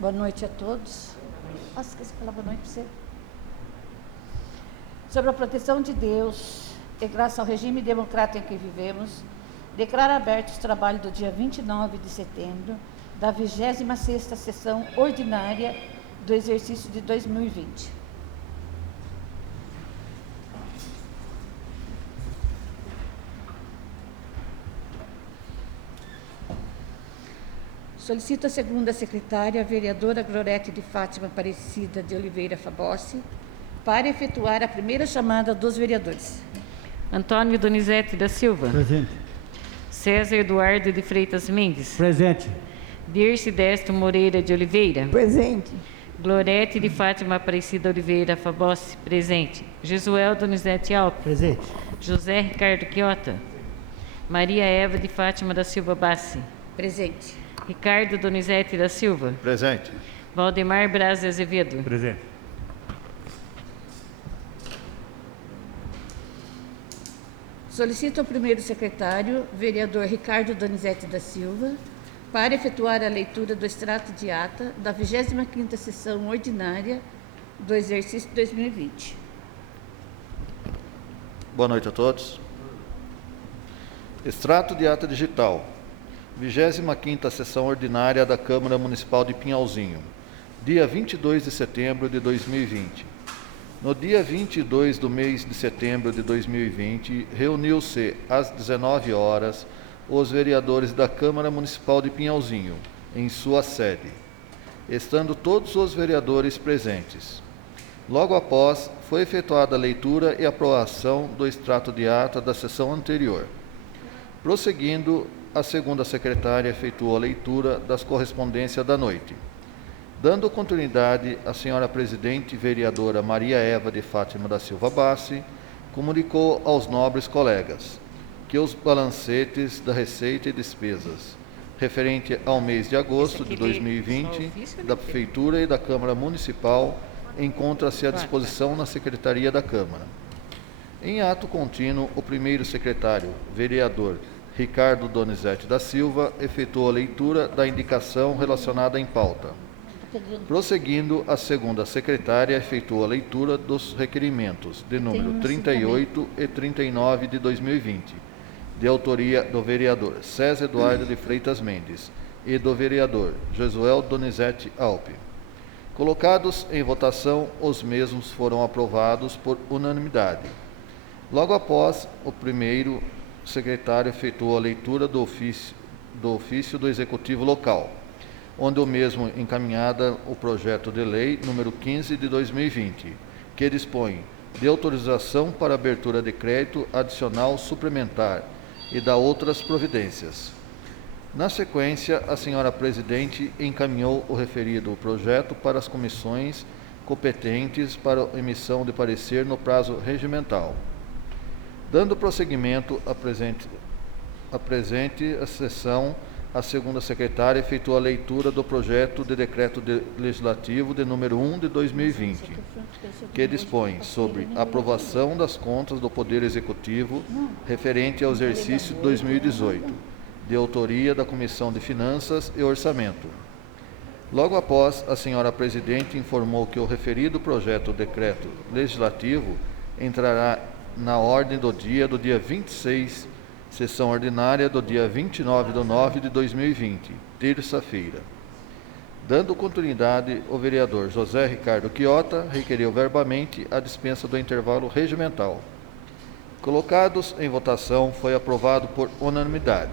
Boa noite a todos. Nossa, esqueci de falar boa noite para você. Sobre a proteção de Deus e graças ao regime democrático em que vivemos, declaro aberto os trabalhos do dia 29 de setembro da 26ª sessão ordinária do exercício de 2020. Solicito a segunda secretária, a vereadora Glorete de Fátima Aparecida de Oliveira Fabossi, para efetuar a primeira chamada dos vereadores. Antônio Donizete da Silva. Presente. César Eduardo de Freitas Mendes. Presente. Dirce Desto Moreira de Oliveira. Presente. Glorete de Fátima Aparecida Oliveira Fabossi. Presente. Jesuel Donizete Alpe. Presente. José Ricardo Quiota. Maria Eva de Fátima da Silva Bassi. Presente. Ricardo Donizete da Silva. Presente. Valdemar Braz de Azevedo. Presente. Solicito ao primeiro secretário, vereador Ricardo Donizete da Silva, para efetuar a leitura do extrato de ata da 25ª sessão ordinária do exercício 2020. Boa noite a todos. Extrato de ata digital. 25ª sessão ordinária da Câmara Municipal de Pinhalzinho, dia 22 de setembro de 2020. No dia 22 do mês de setembro de 2020, reuniu-se às 19 horas os vereadores da Câmara Municipal de Pinhalzinho, em sua sede, estando todos os vereadores presentes. Logo após, foi efetuada a leitura e aprovação do extrato de ata da sessão anterior. Prosseguindo, a segunda secretária efetuou a leitura das correspondências da noite. Dando continuidade, a senhora presidente vereadora Maria Eva de Fátima da Silva Bassi comunicou aos nobres colegas que os balancetes da receita e despesas referente ao mês de agosto de 2020 da Prefeitura e da Câmara Municipal encontra-se à disposição na Secretaria da Câmara. Em ato contínuo, o primeiro secretário, vereador Ricardo Donizete da Silva, efetuou a leitura da indicação relacionada em pauta. Prosseguindo, a segunda secretária efetuou a leitura dos requerimentos de número 38 e 39 de 2020, de autoria do vereador César Eduardo de Freitas Mendes e do vereador Jesuel Donizete Alpe. Colocados em votação, os mesmos foram aprovados por unanimidade. Logo após, o primeiro secretário efetuou a leitura do ofício do Executivo Local, onde o mesmo encaminhada o projeto de lei número 15 de 2020, que dispõe de autorização para abertura de crédito adicional suplementar e da outras providências. Na sequência, a senhora presidente encaminhou o referido projeto para as comissões competentes para a emissão de parecer no prazo regimental. Dando prosseguimento à presente sessão, a segunda secretária efetuou a leitura do projeto de decreto legislativo de número 1 de 2020, que dispõe sobre a aprovação das contas do Poder Executivo referente ao exercício de 2018, de autoria da Comissão de Finanças e Orçamento. Logo após, a senhora presidente informou que o referido projeto de decreto legislativo entrará na ordem do dia 26, sessão ordinária do dia 29/9 de 2020, terça-feira. Dando continuidade, o vereador José Ricardo Quiota requeriu verbamente a dispensa do intervalo regimental. Colocados em votação, foi aprovado por unanimidade.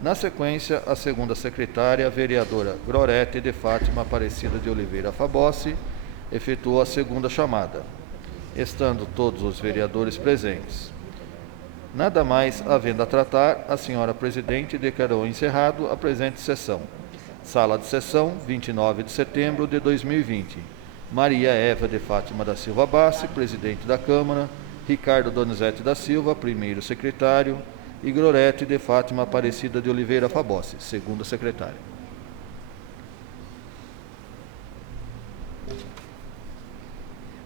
Na sequência, a segunda secretária, a vereadora Glorete de Fátima Aparecida de Oliveira Fabossi, efetuou a segunda chamada, estando todos os vereadores presentes. Nada mais havendo a tratar, a senhora presidente declarou encerrado a presente sessão. Sala de sessão, 29 de setembro de 2020. Maria Eva de Fátima da Silva Bassi, presidente da Câmara, Ricardo Donizete da Silva, primeiro secretário, e Glorete de Fátima Aparecida de Oliveira Fabossi, segunda secretária.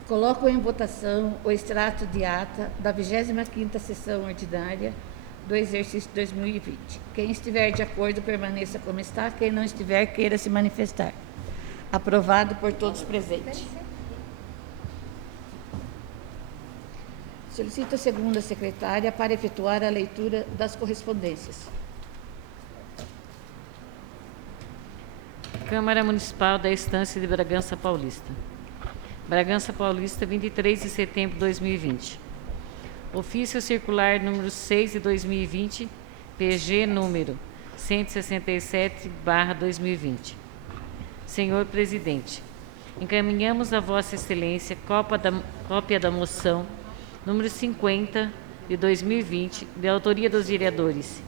Coloco em votação o extrato de ata da 25ª sessão ordinária do exercício 2020. Quem estiver de acordo, permaneça como está. Quem não estiver, queira se manifestar. Aprovado por todos presentes. Solicito a segunda secretária para efetuar a leitura das correspondências. Câmara Municipal da Estância de Bragança Paulista. Bragança Paulista, 23 de setembro de 2020. Ofício circular número 6 de 2020, PG número 167/2020. Senhor Presidente, encaminhamos a Vossa Excelência cópia da moção número 50 de 2020, de autoria dos vereadores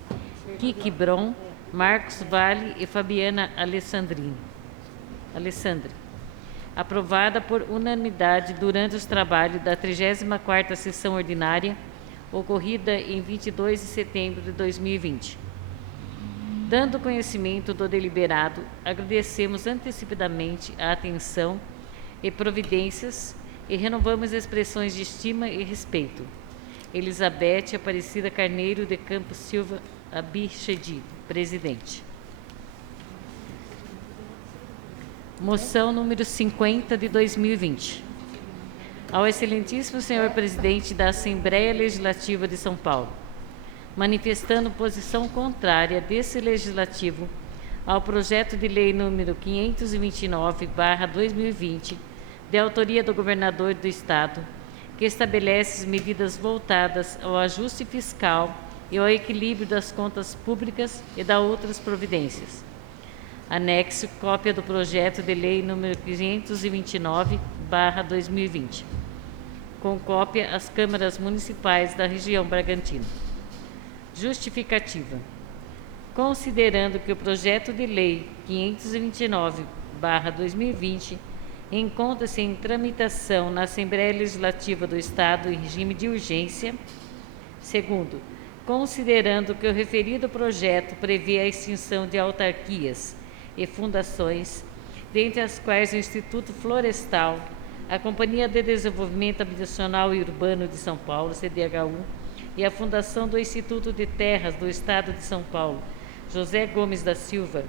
Kiki Bron, Marcos Vale e Fabiana Alessandre, aprovada por unanimidade durante os trabalhos da 34ª sessão ordinária, ocorrida em 22 de setembro de 2020. Dando conhecimento do deliberado, agradecemos antecipadamente a atenção e providências e renovamos expressões de estima e respeito. Elizabeth Aparecida Carneiro de Campos Silva Abichedi, Presidente. Moção número 50 de 2020. Ao excelentíssimo senhor Presidente da Assembleia Legislativa de São Paulo, manifestando posição contrária desse Legislativo ao projeto de lei número 529/2020, de autoria do governador do Estado, que estabelece medidas voltadas ao ajuste fiscal e ao equilíbrio das contas públicas e da outras providências. Anexo cópia do projeto de lei número 529/2020, com cópia às câmaras municipais da região Bragantina. Justificativa. Considerando que o projeto de lei 529/2020 encontra-se em tramitação na Assembleia Legislativa do Estado em regime de urgência. Segundo, considerando que o referido projeto prevê a extinção de autarquias e fundações, dentre as quais o Instituto Florestal, a Companhia de Desenvolvimento Habitacional e Urbano de São Paulo, CDHU, e a Fundação do Instituto de Terras do Estado de São Paulo, José Gomes da Silva,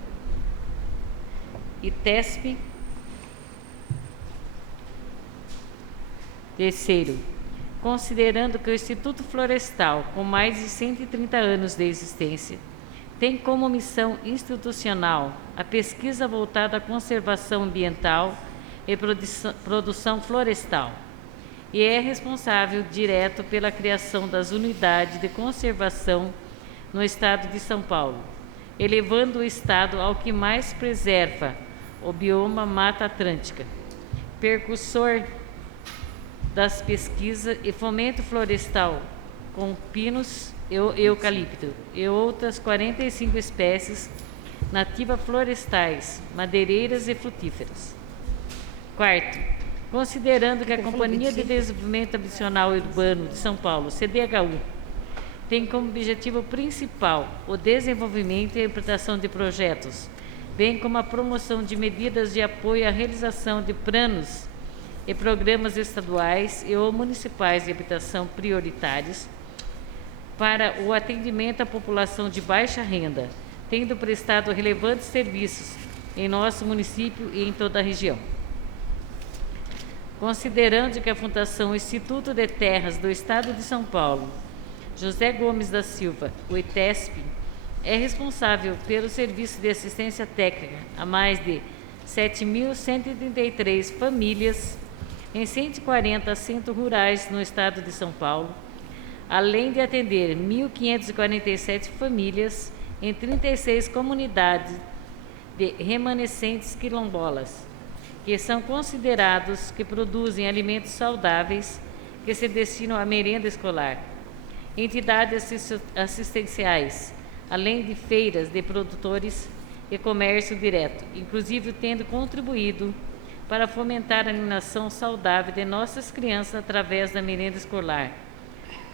e TESP. Terceiro, considerando que o Instituto Florestal, com mais de 130 anos de existência, tem como missão institucional a pesquisa voltada à conservação ambiental e produção florestal, e é responsável direto pela criação das unidades de conservação no Estado de São Paulo, elevando o Estado ao que mais preserva o bioma Mata Atlântica, percussor das pesquisas e fomento florestal com pinos e eucalipto e outras 45 espécies nativas florestais, madeireiras e frutíferas. Quarto, considerando que a Companhia de Desenvolvimento Habitacional e Urbano de São Paulo, CDHU, tem como objetivo principal o desenvolvimento e a implantação de projetos, bem como a promoção de medidas de apoio à realização de planos e programas estaduais e ou municipais de habitação prioritários para o atendimento à população de baixa renda, tendo prestado relevantes serviços em nosso município e em toda a região. Considerando que a Fundação Instituto de Terras do Estado de São Paulo, José Gomes da Silva, o ITESP, é responsável pelo serviço de assistência técnica a mais de 7.133 famílias em 140 centros rurais no estado de São Paulo, além de atender 1.547 famílias em 36 comunidades de remanescentes quilombolas, que são considerados que produzem alimentos saudáveis que se destinam à merenda escolar, entidades assistenciais, além de feiras de produtores e comércio direto, inclusive tendo contribuído para fomentar a alimentação saudável de nossas crianças através da merenda escolar,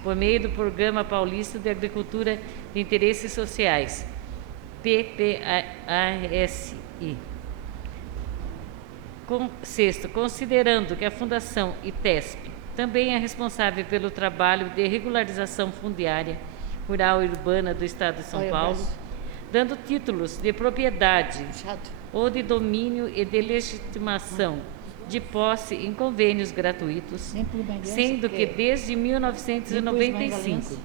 por meio do Programa Paulista de Agricultura de Interesses Sociais, PPASI. Sexto, considerando que a Fundação ITESP também é responsável pelo trabalho de regularização fundiária rural e urbana do Estado de São Paulo, dando títulos de propriedade ou de domínio e de legitimação de posse em convênios gratuitos, sendo que desde 1995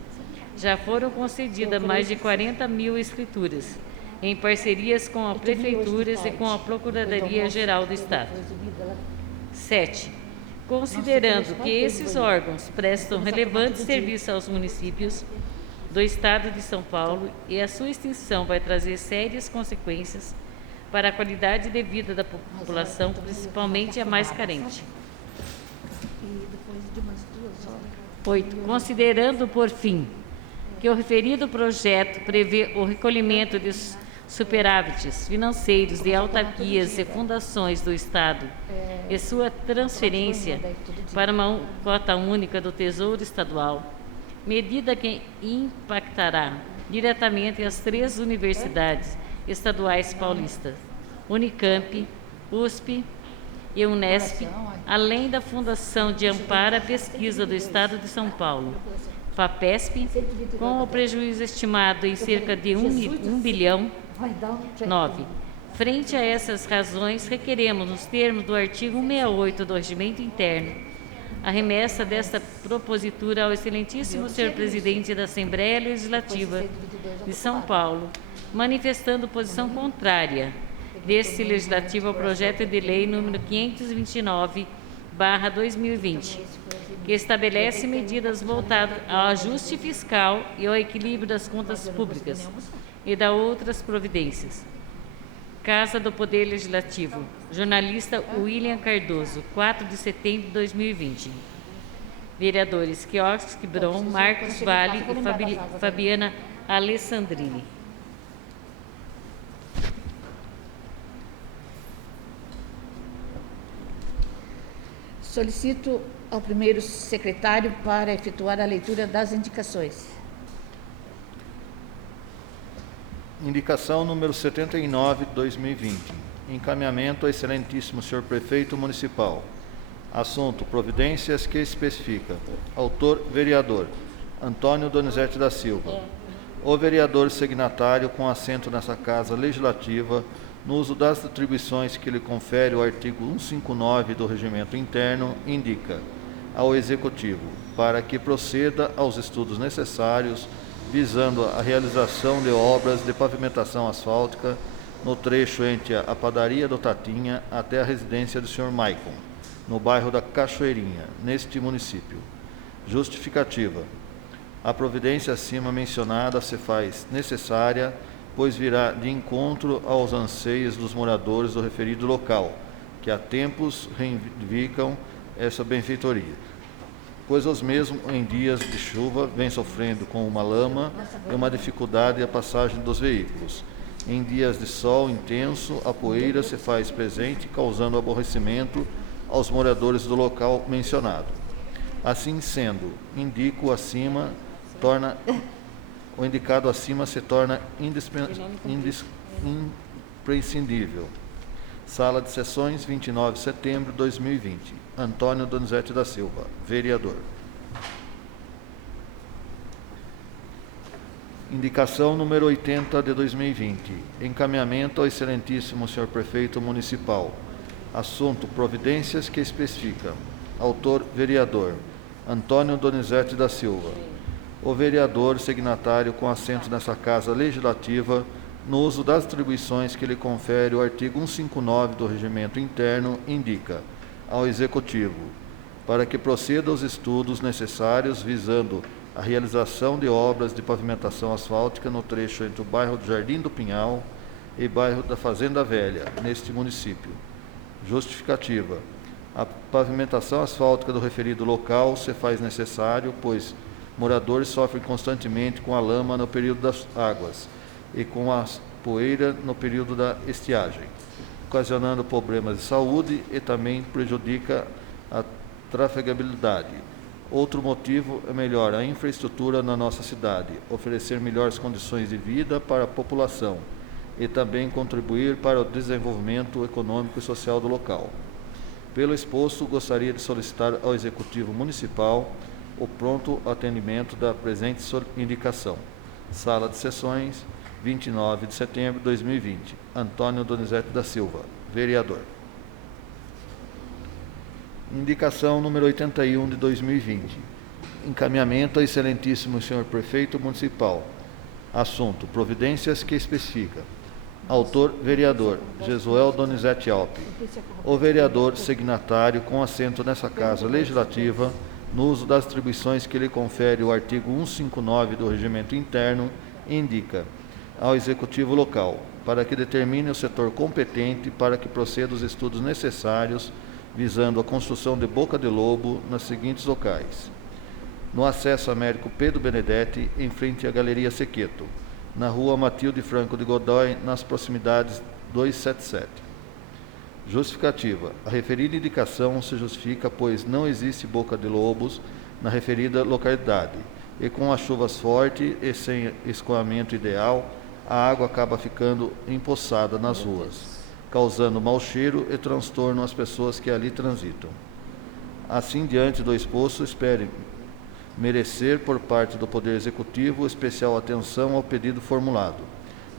já foram concedidas mais de 40 mil escrituras, em parcerias com as prefeituras e com a Procuradoria-Geral do Estado. 7. Considerando que esses órgãos prestam relevantes serviços aos municípios do Estado de São Paulo e a sua extinção vai trazer sérias consequências para a qualidade de vida da população, principalmente a mais carente. 8. Considerando, por fim, que o referido projeto prevê o recolhimento de superávites financeiros de autarquias e fundações do Estado e sua transferência para uma cota única do Tesouro Estadual, medida que impactará diretamente as 3 universidades estaduais paulistas, Unicamp, USP e Unesp, além da Fundação de Amparo à Pesquisa do Estado de São Paulo, FAPESP, com o prejuízo estimado em cerca de 1 bilhão. 9. Frente a essas razões, requeremos, nos termos do artigo 168 do Regimento Interno, a remessa desta propositura ao excelentíssimo senhor presidente da Assembleia Legislativa de São Paulo, manifestando posição contrária deste legislativo ao projeto de lei número 529/2020, que estabelece medidas voltadas ao ajuste fiscal e ao equilíbrio das contas públicas e da outras providências. Casa do Poder Legislativo, jornalista William Cardoso, 4 de setembro de 2020. Vereadores Kiosk Bron, Marcos Vale e Fabiana Alessandrini. Solicito ao primeiro secretário para efetuar a leitura das indicações. Indicação número 79 de 2020. Encaminhamento ao excelentíssimo senhor prefeito municipal. Assunto: providências que especifica. Autor: vereador Antônio Donizete da Silva. O vereador signatário com assento nessa Casa Legislativa, no uso das atribuições que lhe confere o artigo 159 do Regimento Interno, indica ao Executivo para que proceda aos estudos necessários visando a realização de obras de pavimentação asfáltica no trecho entre a padaria do Tatinha até a residência do Sr. Maicon, no bairro da Cachoeirinha, neste município. Justificativa. A providência acima mencionada se faz necessária, pois virá de encontro aos anseios dos moradores do referido local, que há tempos reivindicam essa benfeitoria, pois os mesmos em dias de chuva vêm sofrendo com uma lama e uma dificuldade a passagem dos veículos. Em dias de sol intenso, a poeira se faz presente, causando aborrecimento aos moradores do local mencionado. Assim sendo, o indicado acima se torna imprescindível. Sala de Sessões, 29 de setembro de 2020. Antônio Donizete da Silva, vereador. Indicação número 80 de 2020. Encaminhamento ao excelentíssimo senhor prefeito municipal. Assunto: providências que especifica. Autor: vereador Antônio Donizete da Silva. O vereador signatário com assento nessa Casa Legislativa, no uso das atribuições que lhe confere o artigo 159 do Regimento Interno, indica ao Executivo para que proceda aos estudos necessários visando a realização de obras de pavimentação asfáltica no trecho entre o bairro do Jardim do Pinhal e bairro da Fazenda Velha, neste município. Justificativa. A pavimentação asfáltica do referido local se faz necessário, pois moradores sofrem constantemente com a lama no período das águas e com a poeira no período da estiagem, ocasionando problemas de saúde e também prejudica a trafegabilidade. Outro motivo é melhorar a infraestrutura na nossa cidade, oferecer melhores condições de vida para a população e também contribuir para o desenvolvimento econômico e social do local. Pelo exposto, gostaria de solicitar ao Executivo Municipal o pronto atendimento da presente indicação. Sala de Sessões, 29 de setembro de 2020. Antônio Donizete da Silva, vereador. Indicação número 81 de 2020. Encaminhamento ao excelentíssimo senhor prefeito municipal. Assunto: providências que especifica. Autor: vereador Jesuel Donizete Alpe. O vereador signatário com assento nessa Casa Legislativa, no uso das atribuições que lhe confere o artigo 159 do Regimento Interno, indica ao Executivo Local, para que determine o setor competente para que proceda os estudos necessários, visando a construção de boca de lobo nas seguintes locais: no acesso Américo Pedro Benedetti, em frente à Galeria Sequeto; na rua Matilde Franco de Godoy, nas proximidades 277. Justificativa. A referida indicação se justifica pois não existe boca de lobos na referida localidade, e com as chuvas fortes e sem escoamento ideal, a água acaba ficando empoçada nas ruas, causando mau cheiro e transtorno às pessoas que ali transitam. Assim, diante do exposto, espere merecer por parte do Poder Executivo especial atenção ao pedido formulado,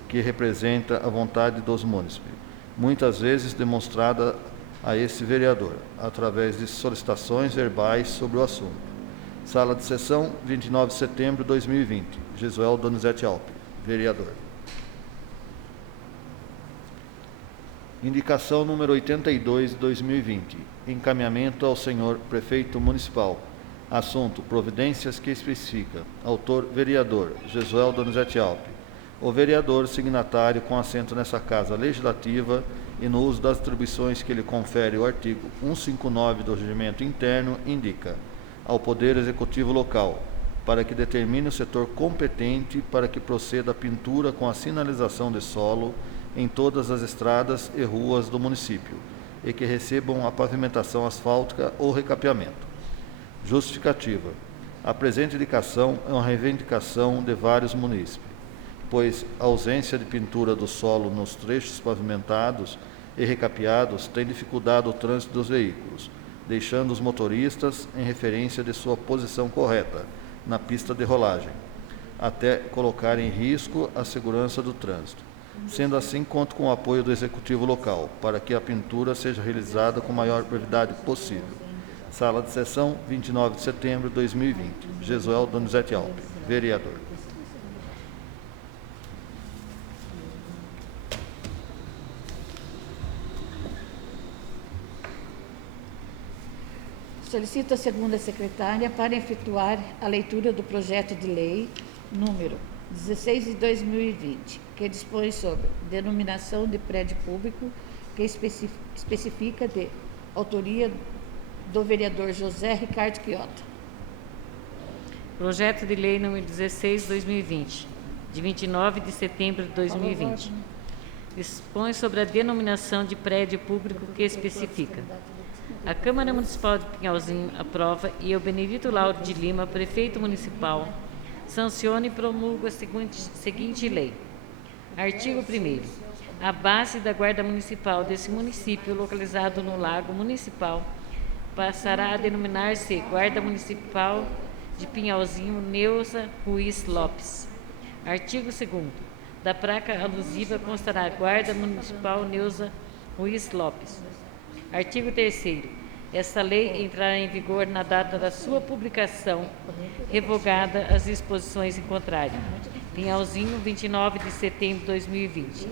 que representa a vontade dos munícipes, muitas vezes demonstrada a esse vereador, através de solicitações verbais sobre o assunto. Sala de sessão, 29 de setembro de 2020. Jesuel Donizete Alpe, vereador. Indicação número 82 de 2020. Encaminhamento ao senhor prefeito municipal. Assunto: providências que especifica. Autor: vereador Jesuel Donizete Alpe. O vereador signatário com assento nessa Casa Legislativa e no uso das atribuições que lhe confere o artigo 159 do Regimento Interno, indica ao Poder Executivo Local, para que determine o setor competente para que proceda a pintura com a sinalização de solo em todas as estradas e ruas do município e que recebam a pavimentação asfáltica ou recapeamento. Justificativa. A presente indicação é uma reivindicação de vários munícipes, pois a ausência de pintura do solo nos trechos pavimentados e recapeados tem dificultado o trânsito dos veículos, deixando os motoristas em referência de sua posição correta na pista de rolagem, até colocar em risco a segurança do trânsito. Sendo assim, conto com o apoio do Executivo Local, para que a pintura seja realizada com a maior brevidade possível. Sala de sessão, 29 de setembro de 2020. Jesuel Donizete Alpe, vereador. Solicito a segunda secretária para efetuar a leitura do projeto de lei número 16 de 2020, que dispõe sobre denominação de prédio público, que especifica de autoria do vereador José Ricardo Quiota. Projeto de lei número 16 de 2020, de 29 de setembro de 2020. Dispõe sobre a denominação de prédio público que especifica. A Câmara Municipal de Pinhalzinho aprova e o Benedito Lauro de Lima, prefeito municipal, sanciona e promulga a seguinte lei. Artigo 1º. A base da Guarda Municipal desse município, localizado no Lago Municipal, passará a denominar-se Guarda Municipal de Pinhalzinho Neuza Ruiz Lopes. Artigo 2º. Da placa alusiva constará Guarda Municipal Neuza Ruiz Lopes. Artigo 3º. Esta lei entrará em vigor na data da sua publicação, revogada as disposições em contrário. Pinhalzinho, 29 de setembro de 2020.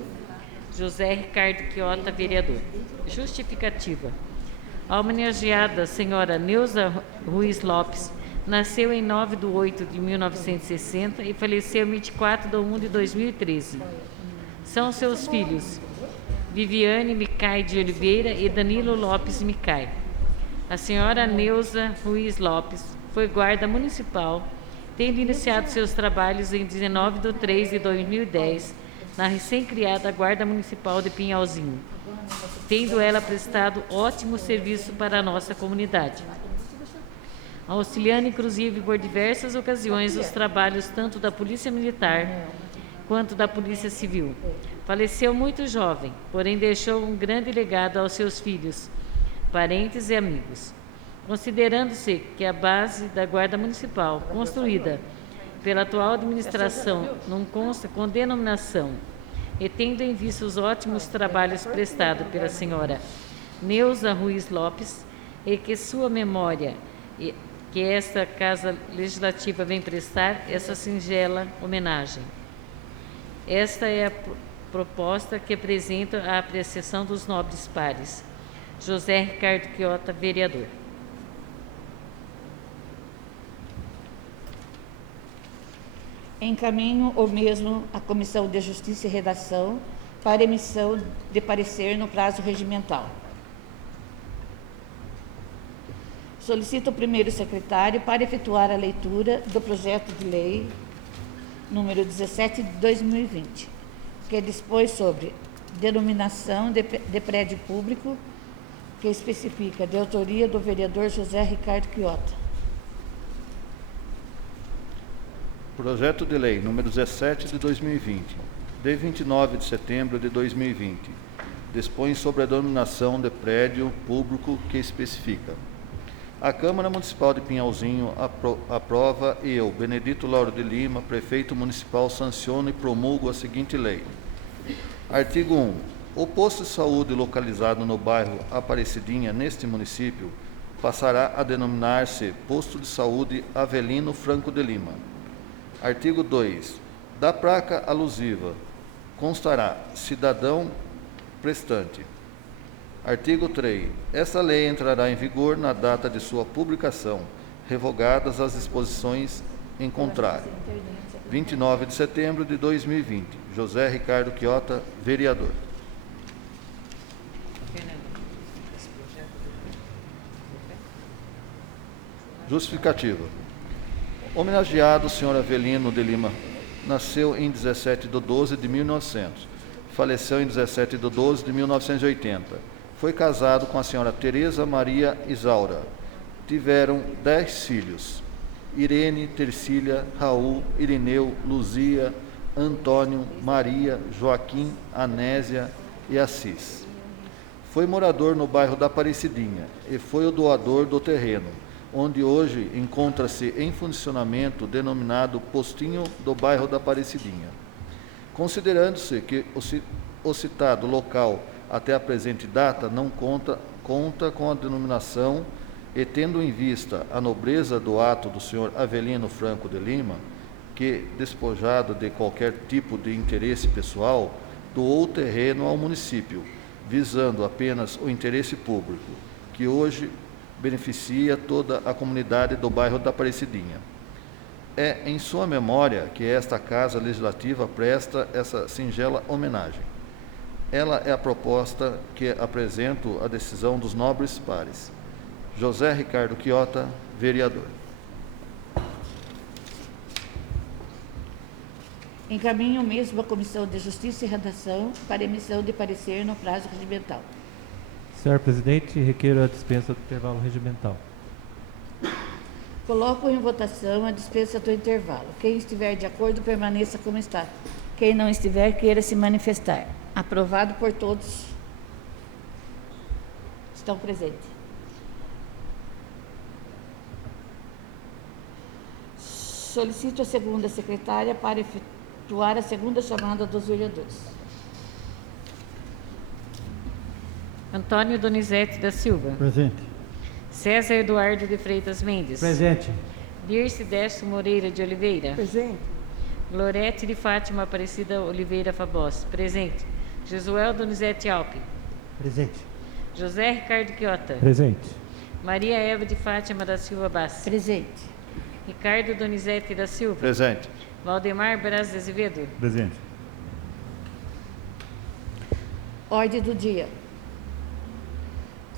José Ricardo Quiota, vereador. Justificativa. A homenageada senhora Neuza Ruiz Lopes nasceu em 9 de 8 de 1960 e faleceu em 24 de 1 de 2013. São seus filhos Viviane Micai de Oliveira e Danilo Lopes Micai. A senhora Neuza Ruiz Lopes foi guarda municipal, tendo iniciado seus trabalhos em 19 de 3 de 2010, na recém-criada Guarda Municipal de Pinhalzinho, tendo ela prestado ótimo serviço para a nossa comunidade, auxiliando inclusive por diversas ocasiões os trabalhos tanto da Polícia Militar quanto da Polícia Civil. Faleceu muito jovem, porém deixou um grande legado aos seus filhos, parentes e amigos. Considerando-se que a base da Guarda Municipal, construída pela atual administração não consta com denominação, e tendo em vista os ótimos trabalhos prestados pela senhora Neuza Ruiz Lopes, e que sua memória que esta Casa Legislativa vem prestar essa singela homenagem. Esta é a proposta que apresento à apreciação dos nobres pares. José Ricardo Quiota, vereador. Encaminho o mesmo à Comissão de Justiça e Redação para emissão de parecer no prazo regimental. Solicito o primeiro secretário para efetuar a leitura do projeto de lei número 17 de 2020, que dispõe sobre denominação de prédio público, que especifica de autoria do vereador José Ricardo Quiota. Projeto de lei número 17 de 2020, de 29 de setembro de 2020, dispõe sobre a denominação de prédio público que especifica. A Câmara Municipal de Pinhalzinho aprova e eu, Benedito Lauro de Lima, prefeito municipal, sanciono e promulgo a seguinte lei. Artigo 1. O posto de saúde localizado no bairro Aparecidinha, neste município, passará a denominar-se Posto de Saúde Avelino Franco de Lima. Artigo 2. Da placa alusiva constará cidadão prestante. Artigo 3. Esta lei entrará em vigor na data de sua publicação, revogadas as disposições em contrário. 29 de setembro de 2020. José Ricardo Quiota, vereador. Justificativa. Homenageado, senhor Avelino de Lima, nasceu em 17 de 12 de 1900. Faleceu em 17 de 12 de 1980. Foi casado com a senhora Tereza Maria Isaura. Tiveram 10 filhos: Irene, Tercília, Raul, Irineu, Luzia, Antônio, Maria, Joaquim, Anésia e Assis. Foi morador no bairro da Aparecidinha e foi o doador do terreno, onde hoje encontra-se em funcionamento denominado Postinho do bairro da Aparecidinha. Considerando-se que o citado local até a presente data não conta com a denominação e tendo em vista a nobreza do ato do senhor Avelino Franco de Lima, que, despojado de qualquer tipo de interesse pessoal, doou o terreno ao município, visando apenas o interesse público, que hoje beneficia toda a comunidade do bairro da Aparecidinha. É em sua memória que esta Casa Legislativa presta essa singela homenagem. Ela é a proposta que apresento à decisão dos nobres pares. José Ricardo Quiota, vereador. Encaminho mesmo à Comissão de Justiça e Redação para emissão de parecer no prazo regimental. Senhor presidente, requeiro a dispensa do intervalo regimental. Coloco em votação a dispensa do intervalo. Quem estiver de acordo, permaneça como está. Quem não estiver, queira se manifestar. Aprovado por todos. Estão presentes. Solicito a segunda secretária para efetuar a segunda chamada dos vereadores. Antônio Donizete da Silva. Presente. César Eduardo de Freitas Mendes. Presente. Dirce Décio Moreira de Oliveira. Presente. Glorete de Fátima Aparecida Oliveira Fabós. Presente. Josuel Donizete Alpe. Presente. José Ricardo Quiota. Presente. Maria Eva de Fátima da Silva Bassi. Presente. Ricardo Donizete da Silva. Presente. Valdemar Braz de Azevedo. Presente. Ordem do dia.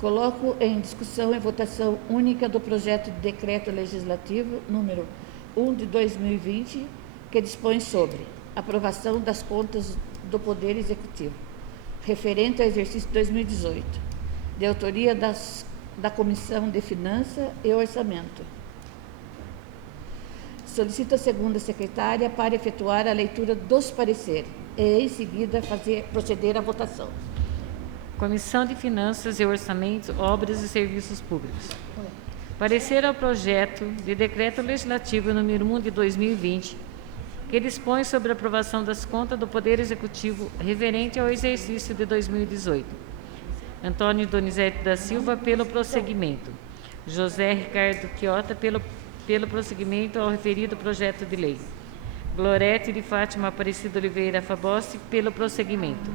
Coloco em discussão e votação única do projeto de decreto legislativo número 1 de 2020, que dispõe sobre aprovação das contas do Poder Executivo, referente ao exercício 2018, de autoria da Comissão de Finanças e Orçamento. Solicito a segunda secretária para efetuar a leitura dos pareceres e, em seguida, proceder à votação. Comissão de Finanças e Orçamento, Obras e Serviços Públicos. Parecer ao projeto de decreto legislativo número 1 de 2020, que dispõe sobre a aprovação das contas do Poder Executivo referente ao exercício de 2018. Antônio Donizete da Silva, pelo prosseguimento. José Ricardo Quiota, pelo prosseguimento ao referido projeto de lei. Glorete de Fátima Aparecida Oliveira Fabossi, pelo prosseguimento.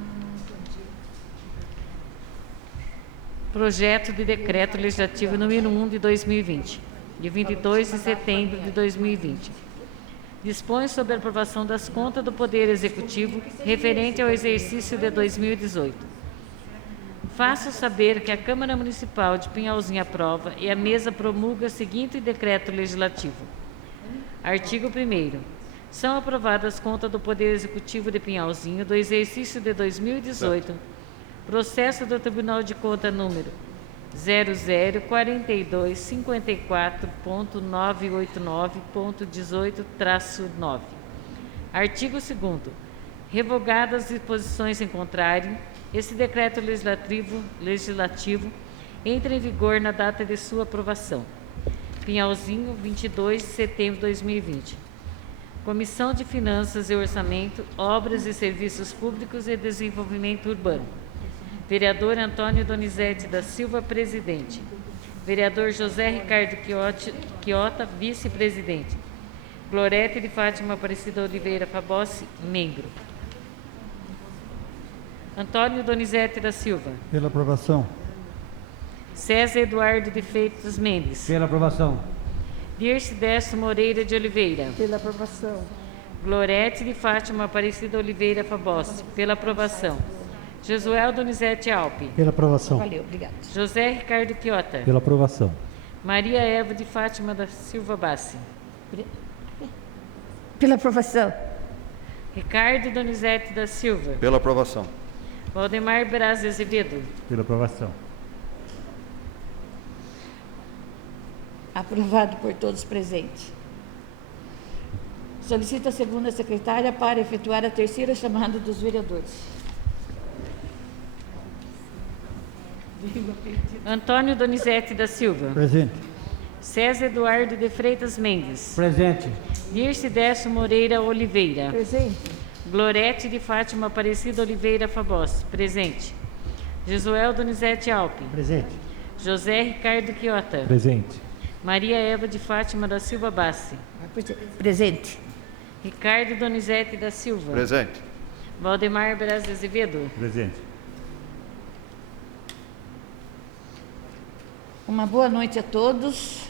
Projeto de decreto legislativo número 1 de 2020, de 22 de setembro de 2020. Dispõe sobre a aprovação das contas do Poder Executivo referente ao exercício de 2018. Faço saber que a Câmara Municipal de Pinhalzinho aprova e a mesa promulga o seguinte decreto legislativo. Artigo 1º. São aprovadas as contas do Poder Executivo de Pinhalzinho do exercício de 2018, processo do Tribunal de Contas número 004254.989.18-9. Artigo 2º. Revogadas as disposições em contrário, esse decreto legislativo entra em vigor na data de sua aprovação. Pinhalzinho, 22 de setembro de 2020. Comissão de Finanças e Orçamento, Obras e Serviços Públicos e Desenvolvimento Urbano. Vereador Antônio Donizete da Silva, presidente. Vereador José Ricardo Quiota, vice-presidente. Glorete de Fátima Aparecida Oliveira Fabossi, membro. Antônio Donizete da Silva. Pela aprovação. César Eduardo de Freitas Mendes. Pela aprovação. Dirce Décio Moreira de Oliveira. Pela aprovação. Glorete de Fátima Aparecida Oliveira Fabossi. Pela aprovação. Josuel Donizete Alpe. Pela aprovação. Valeu, obrigado. José Ricardo Quiota. Pela aprovação. Maria Eva de Fátima da Silva Bassi. Pela aprovação. Ricardo Donizete da Silva. Pela aprovação. Valdemar Braz de Azevedo. Pela aprovação. Aprovado por todos presentes. Solicito a segunda secretária para efetuar a terceira chamada dos vereadores. Antônio Donizete da Silva. Presente. César Eduardo de Freitas Mendes. Presente. Dirce Décio Moreira Oliveira. Presente. Glorete de Fátima Aparecida Oliveira Fabossi. Presente. Josuel Donizete Alpe. Presente. José Ricardo Quiota. Presente. Maria Eva de Fátima da Silva Bassi. Presente. Ricardo Donizete da Silva. Presente. Valdemar Braz de Azevedo. Presente. Uma boa noite a todos.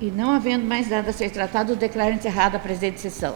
E não havendo mais nada a ser tratado, declaro encerrada a presente sessão.